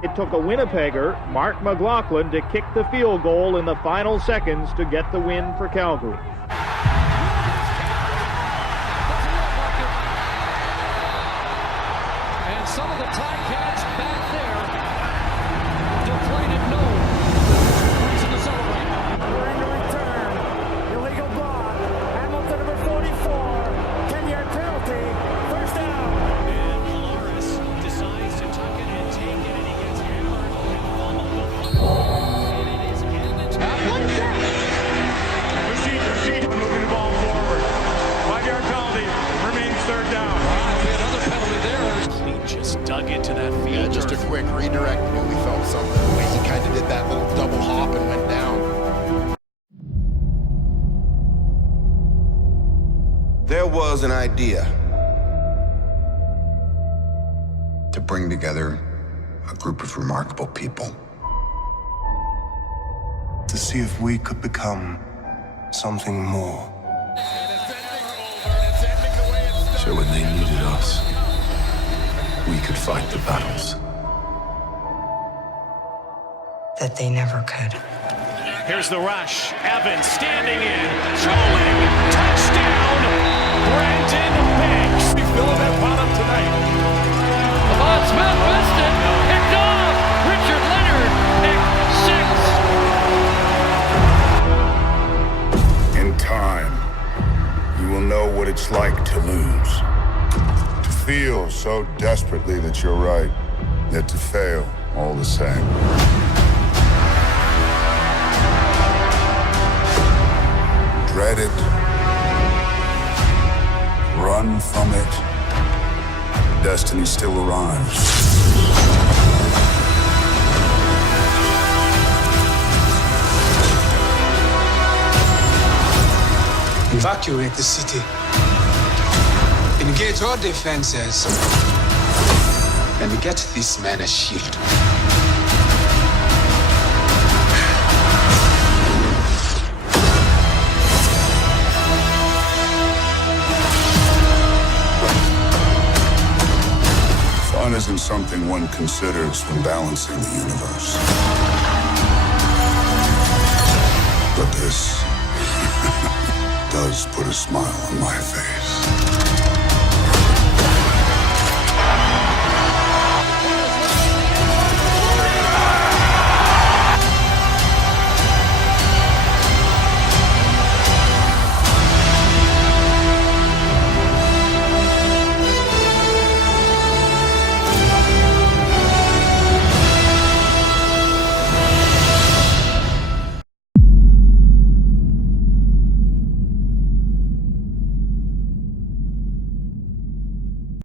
It took a Winnipegger, Mark McLaughlin, to kick the field goal in the final seconds to get the win for Calgary. And some of the Ticats back there deflated no. Reason to celebrate. We're in the return. Illegal block. Hamilton number 44. 10-yard penalty. First down. And Polaris decides to tuck it and take it, and he gets hammered. And it is Edmonton. Receive, moving the ball forward. 5-yard penalty, remains third down. Another penalty there. He just dug into that field. Yeah, just a quick redirect. Knew we felt something. The way he kind of did that little double hop and went down. There was an idea to bring together a group of remarkable people. To see if we could become something more. So when they needed us, we could fight the battles that they never could. Here's the rush. Evans standing in. Throwing. Touchdown. Brandon Banks. He's filling that pot up tonight. Lamont Smith missed it. Picked off. Richard Leonard. Pick 6. In time, you will know what it's like to lose. To feel so desperately that you're right, yet to fail all the same. Dread it. Run from it. Destiny still arrives. Evacuate the city. Engage all defenses. And get this man a shield. Fun isn't something one considers when balancing the universe. But this does put a smile on my face.